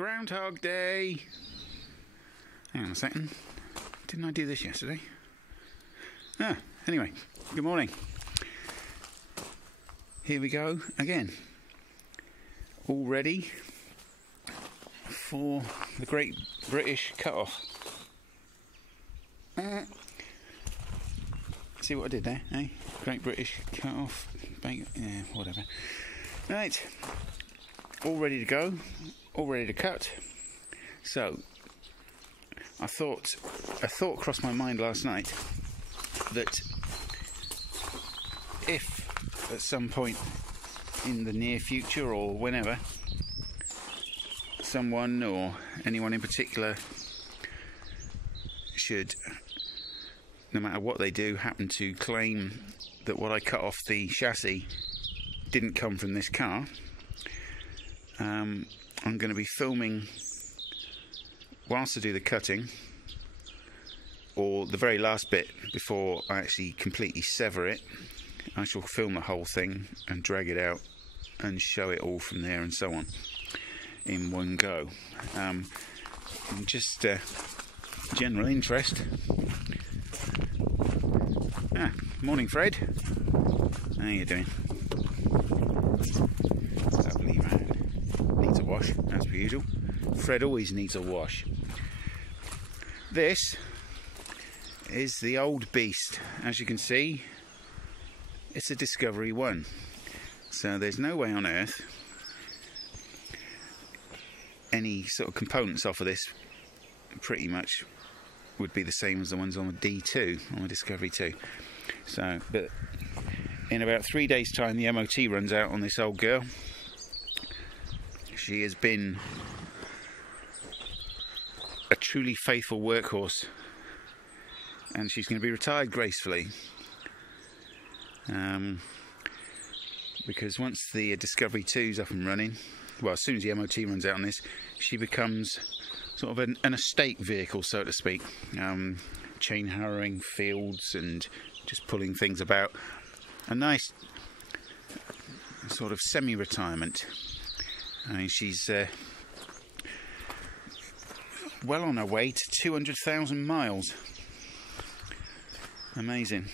Groundhog Day. Hang on a second. Didn't I do this yesterday? Anyway, good morning. Here we go again. All ready for the Great British Cut-Off. See what I did there, eh? Great British Cut-Off. Yeah, whatever. Right. All ready to go. All ready to cut. So, a thought crossed my mind last night that if at some point in the near future or whenever someone or anyone in particular should, no matter what they do, happen to claim that what I cut off the chassis didn't come from this car, I'm going to be filming whilst I do the cutting, or the very last bit before I actually completely sever it. I shall film the whole thing and drag it out and show it all from there and so on in one go. Just general interest. Morning, Fred. How you doing? Lovely man. Needs a wash, as per usual. Fred always needs a wash. This is the old beast. As you can see, it's a Discovery 1. So there's no way on earth any sort of components off of this pretty much would be the same as the ones on the D2, on the Discovery 2. So, but in about 3 days' time, the MOT runs out on this old girl. She has been a truly faithful workhorse, and she's going to be retired gracefully. Because once the Discovery 2's up and running, well, as soon as the MOT runs out on this, she becomes sort of an estate vehicle, so to speak. Chain harrowing fields and just pulling things about. A nice sort of semi-retirement. I mean, she's well on her way to 200,000 miles. Amazing.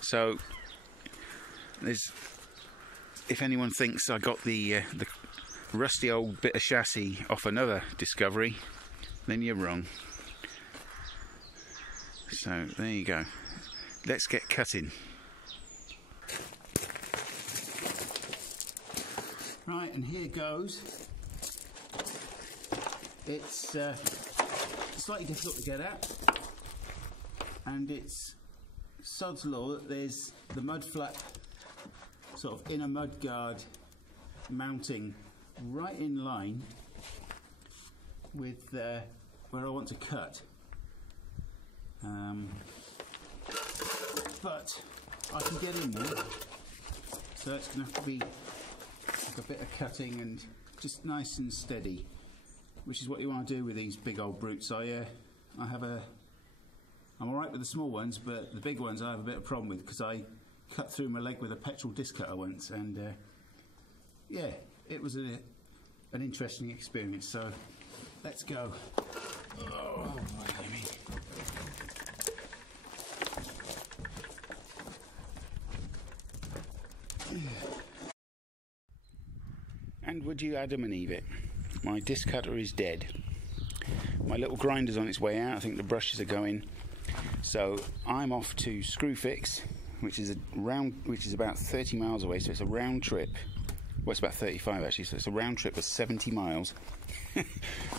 So, if anyone thinks I got the rusty old bit of chassis off another Discovery, then you're wrong. So there you go. Let's get cutting. Right, and here goes. It's slightly difficult to get at, and it's sod's law that there's the mud flap sort of inner mud guard mounting right in line with where I want to cut. But I can get in there, so it's going to have to be like a bit of cutting and just nice and steady, which is what you want to do with these big old brutes. I'm alright with the small ones, but the big ones I have a bit of problem with, because I cut through my leg with a petrol disc cutter once, and yeah, it was an interesting experience. So let's go. Oh, and would you Adam and Eve it? My disc cutter is dead. My little grinder's on its way out. I think the brushes are going. So I'm off to Screwfix, which is about 30 miles away. So it's a round trip. Well, it's about 35 actually. So it's a round trip of 70 miles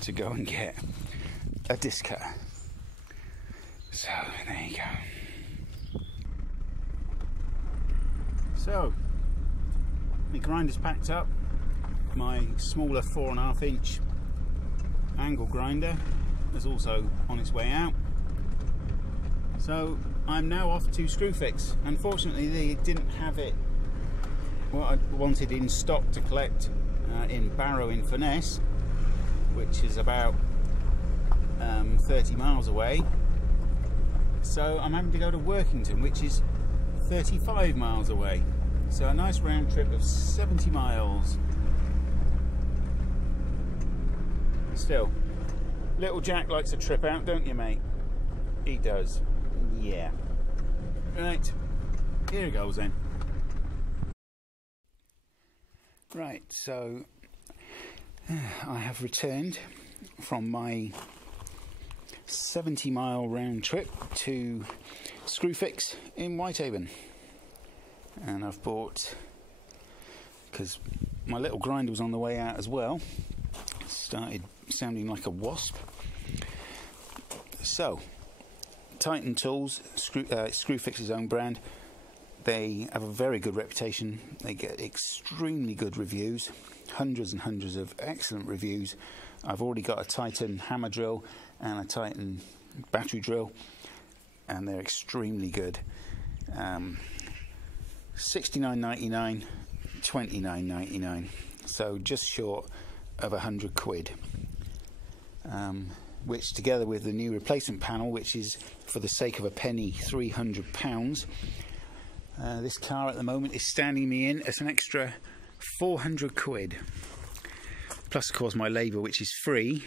to go and get a disc cutter. So there you go. So my grinder's packed up. My smaller 4.5 inch angle grinder is also on its way out. So I'm now off to Screwfix. Unfortunately, they didn't have it what I wanted in stock to collect in Barrow in Furness, which is about 30 miles away. So I'm having to go to Workington, which is 35 miles away. So a nice round trip of 70 miles still, little Jack likes a trip out, don't you, mate? He does. Yeah. Right, here he goes then. Right, so I have returned from my 70-mile round trip to Screwfix in Whitehaven, and I've bought, because my little grinder was on the way out as well, it started sounding like a wasp. So Titan Tools, Screwfix's own brand, they have a very good reputation. They get extremely good reviews, hundreds and hundreds of excellent reviews. I've already got a Titan hammer drill and a Titan battery drill, and they're extremely good. $69.99, $29.99, so just short of £100, which, together with the new replacement panel, which is, for the sake of a penny, £300, this car at the moment is standing me in at an extra £400, plus of course my labour, which is free,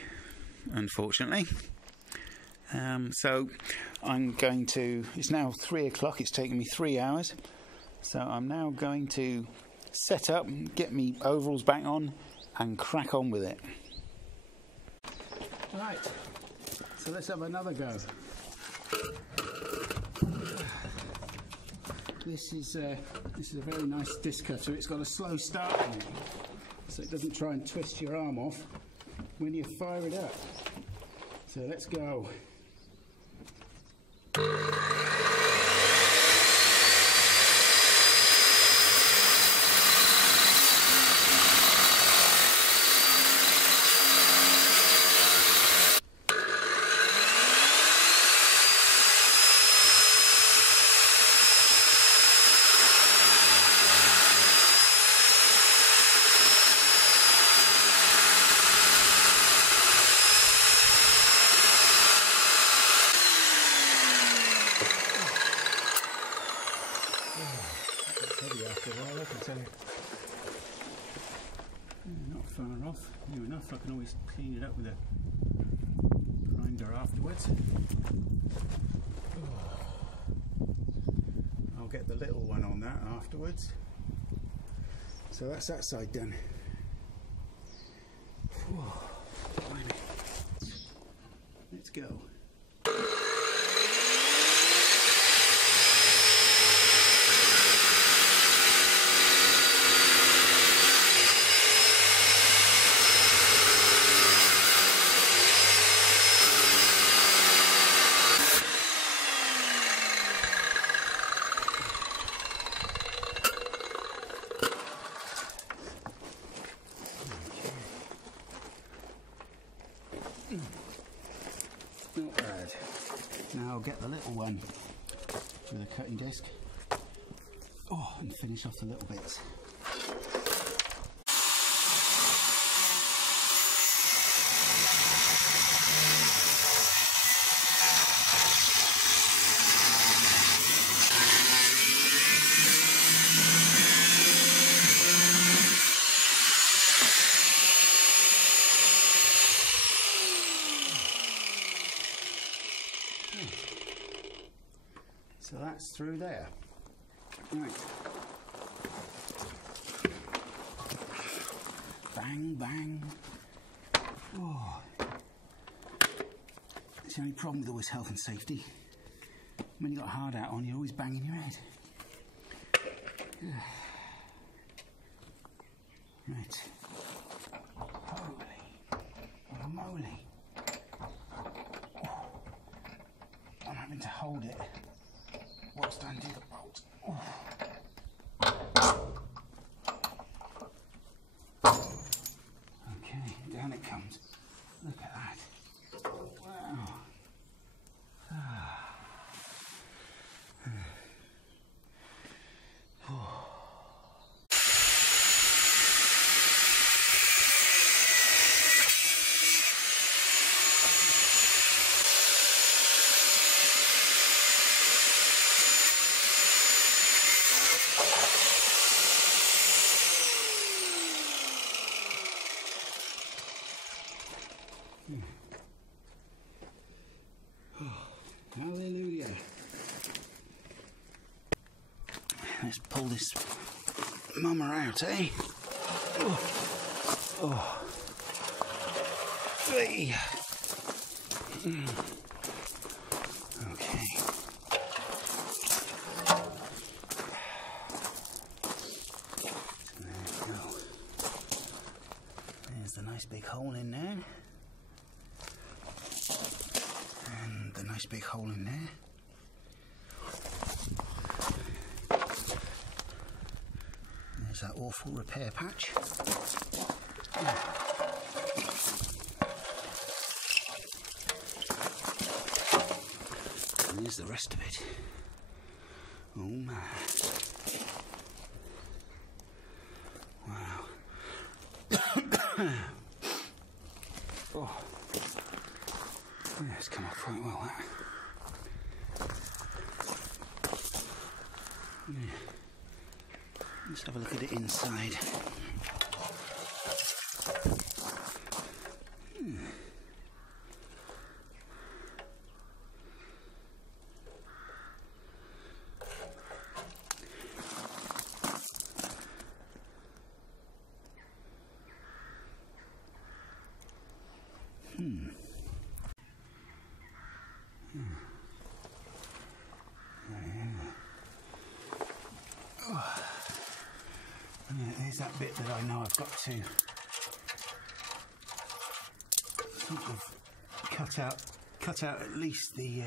unfortunately. So I'm going to, it's now 3 o'clock, it's taken me 3 hours, so I'm now going to set up, get me overalls back on and crack on with it. Right, so let's have another go. This is a very nice disc cutter. It's got a slow start on it, so it doesn't try and twist your arm off when you fire it up. So let's go. Not far off, near enough. I can always clean it up with a grinder afterwards. I'll get the little one on that afterwards. So that's that side done. Let's go. Not bad. Now I'll get the little one with a cutting disc. Oh, and finish off the little bits. So that's through there. Right. Bang, bang. Oh. It's the only problem with always health and safety. When you've got a hard out on, you're always banging your head. Right. Holy moly. I'm having to hold it whilst I undo the bolt. Okay, down it comes. Look at that. Wow. Hallelujah. Let's pull this mummer out, eh? Oh. Oh. Hey. Okay. There we go. There's the nice big hole in there. And the nice big hole in there. There's that awful repair patch. And there's the rest of it. Oh my. Wow. Oh. Yeah, it's come off quite well, that. Yeah. Let's have a look at it inside. There's that bit that I know I've got to sort of cut out at least the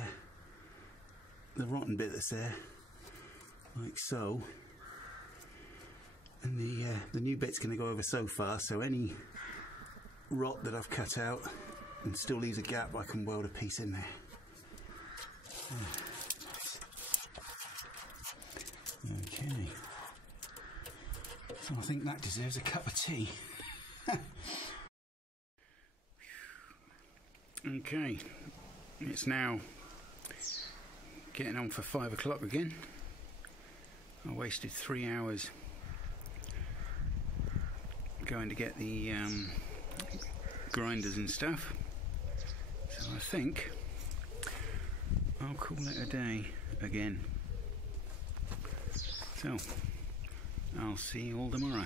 rotten bit that's there, like so. And the new bit's going to go over so far, so any rot that I've cut out and still leaves a gap, I can weld a piece in there. Okay. So I think that deserves a cup of tea. Okay, it's now getting on for 5 o'clock again. I wasted 3 hours going to get the grinders and stuff. So I think I'll call it a day again. So I'll see you all tomorrow.